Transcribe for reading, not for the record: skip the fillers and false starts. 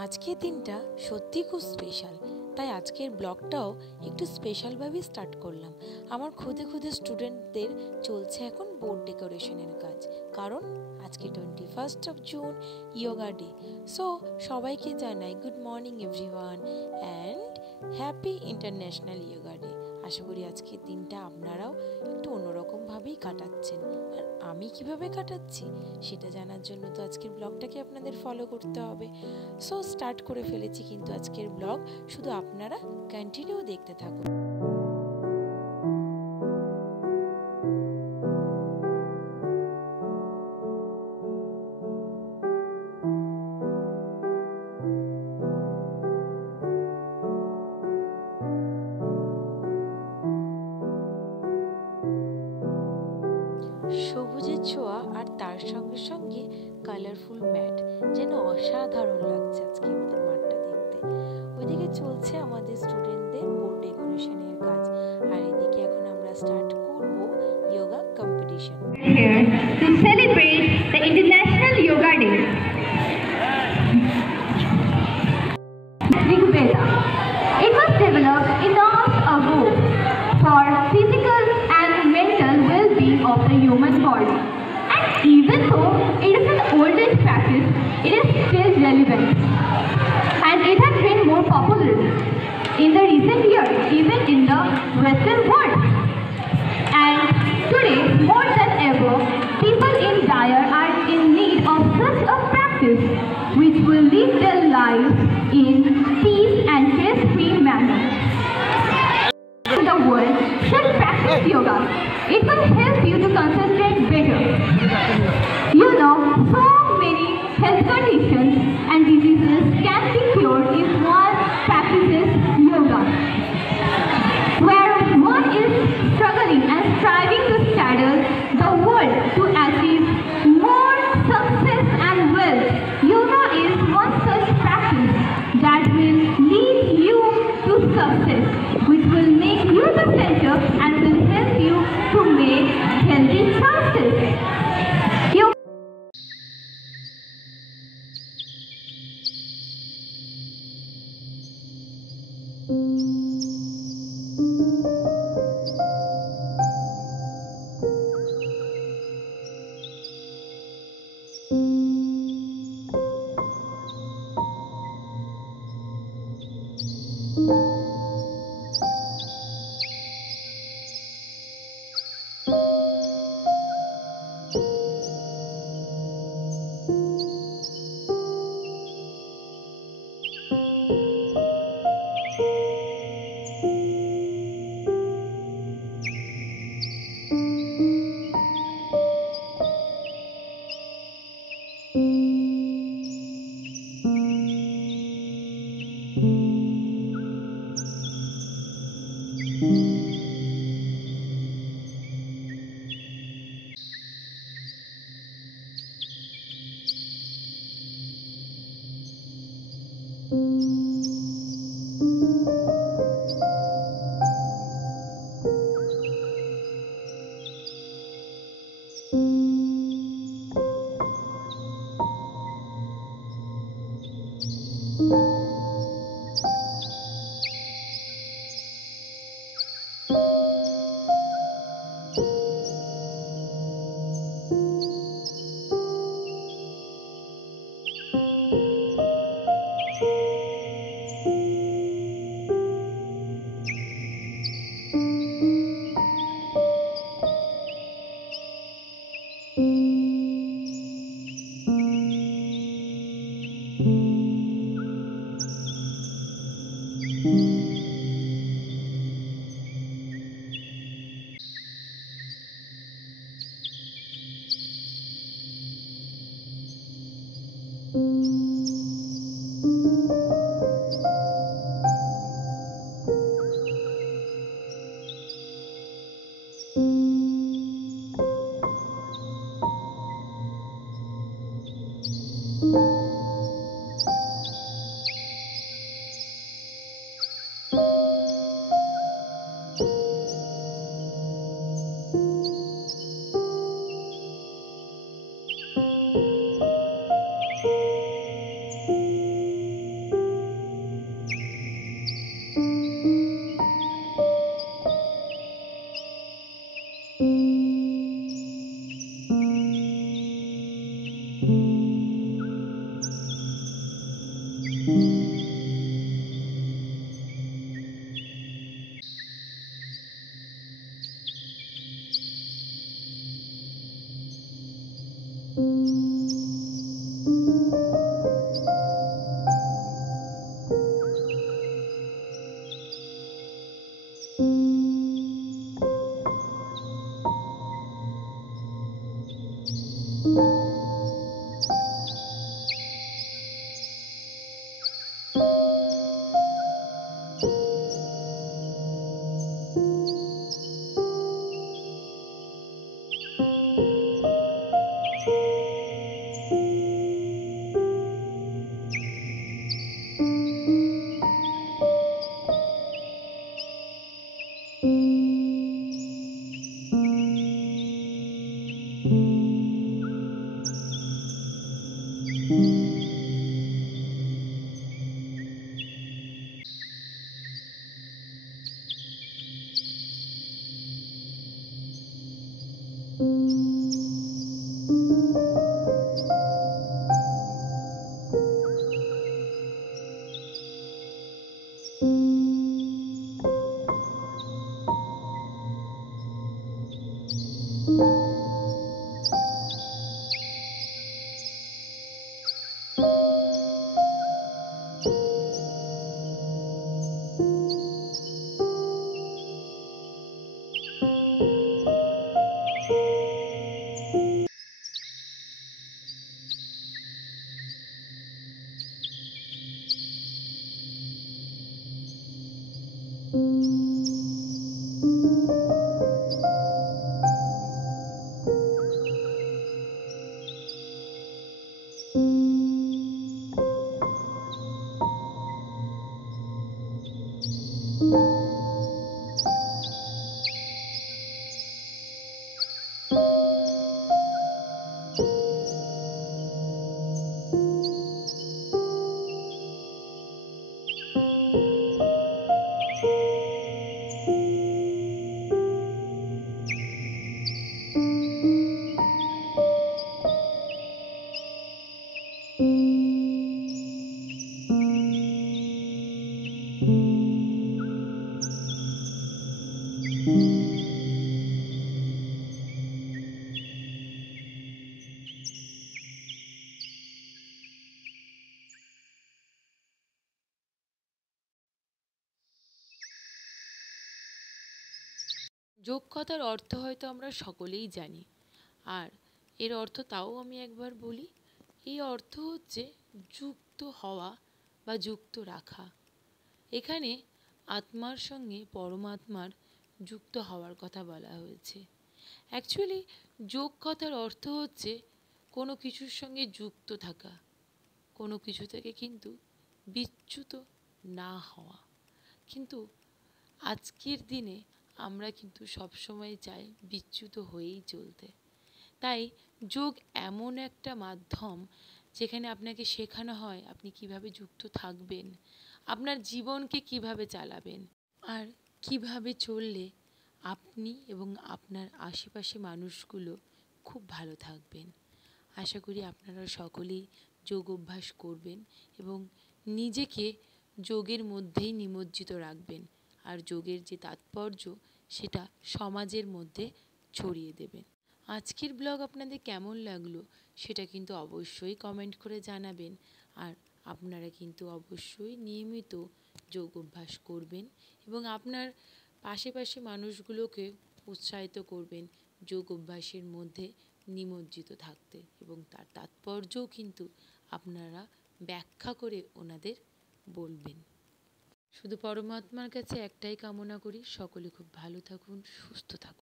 আজকের দিনটা সত্যি খুব স্পেশাল, তাই আজকের ব্লগটাও একটু স্পেশালভাবে স্টার্ট করলাম। আমার খুদে খুদে স্টুডেন্টদের চলছে এখন বোর্ড ডেকোরেশনের কাজ, কারণ আজকে 21 জুন ইয়োগা ডে। সো সবাইকে জানাই good morning everyone and happy international yoga day. আশা করি আজকের দিনটা আপনারাও একটু অন্যরকমভাবেই কাটাচ্ছেন, আর আমি কিভাবে কাটাচ্ছি সেটা জানার জন্য তো আজকের ব্লগটাকে আপনাদের ফলো করতে হবে। সো স্টার্ট করে ফেলেছি কিন্তু আজকের ব্লগ, শুধু আপনারা কন্টিনিউ দেখতে থাকুন। সবুজের ছোঁয়া আর তার সঙ্গে সঙ্গে কালারফুল ম্যাট, যেন অসাধারণ লাগছে আজকে আমাদের মাঠটা দেখতে। ওইদিকে চলছে আমাদের স্টুডেন্টদের বোর্ড ডেকোরেশনের কাজ, আর এদিকে এখন আমরা স্টার্ট করব yoga competition. Here to celebrate the International Yoga Day. Rigveda. It was developed eons ago for physical and mental well-being of the human body. And even though it is an oldest practice, it is still relevant. And it has been more popular in the recent years, even in the Western world. And today, more than ever, people in dire are in need of such a practice which will live their lives in peace and stress-free manner. The world should practice yoga. It will help you to concentrate better. You know, so many health conditions and diseases can be cured if one practices yoga. Where one is struggling and striving to saddle the world to achieve more success and wealth, yoga is one such practice that will lead you to success, which will make you the center and will help you to make healthy choices. যোগ কথার অর্থ হয়তো আমরা সকলেই জানি, আর এর অর্থ তাও আমি একবার বলি। এই অর্থ হচ্ছে যুক্ত হওয়া বা যুক্ত রাখা। এখানে আত্মার সঙ্গে পরমাত্মার যুক্ত হওয়ার কথা বলা হয়েছে। অ্যাকচুয়ালি যোগ কথার অর্থ হচ্ছে কোনো কিছুর সঙ্গে যুক্ত থাকা, কোনো কিছু থেকে কিন্তু বিচ্যুত না হওয়া। কিন্তু আজকের দিনে আমরা কিন্তু সবসময় চাই বিচ্যুত হয়েই চলতে। তাই যোগ এমন একটা মাধ্যম যেখানে আপনাকে শেখানো হয় আপনি কিভাবে যুক্ত থাকবেন, আপনার জীবনকে কিভাবে চালাবেন, আর কিভাবে চললে আপনি এবং আপনার আশেপাশে মানুষগুলো খুব ভালো থাকবেন। আশা করি আপনারা সকলেই যোগ অভ্যাস করবেন এবং নিজেকে যোগের মধ্যেই নিমজ্জিত রাখবেন, আর যোগের যে তাৎপর্য সেটা সমাজের মধ্যে ছড়িয়ে দেবেন। আজকের ব্লগ আপনাদের কেমন লাগলো সেটা কিন্তু অবশ্যই কমেন্ট করে জানাবেন। আর আপনারা কিন্তু অবশ্যই নিয়মিত যোগ অভ্যাস করবেন এবং আপনার পাশে মানুষগুলোকে উৎসাহিত করবেন যোগ অভ্যাসের মধ্যে নিমজ্জিত থাকতে, এবং তার তাৎপর্যও কিন্তু আপনারা ব্যাখ্যা করে ওনাদের বলবেন। শুধু পরমাত্মার কাছে একটাই কামনা করি, সকলে খুব ভালো থাকুন, সুস্থ থাকুন।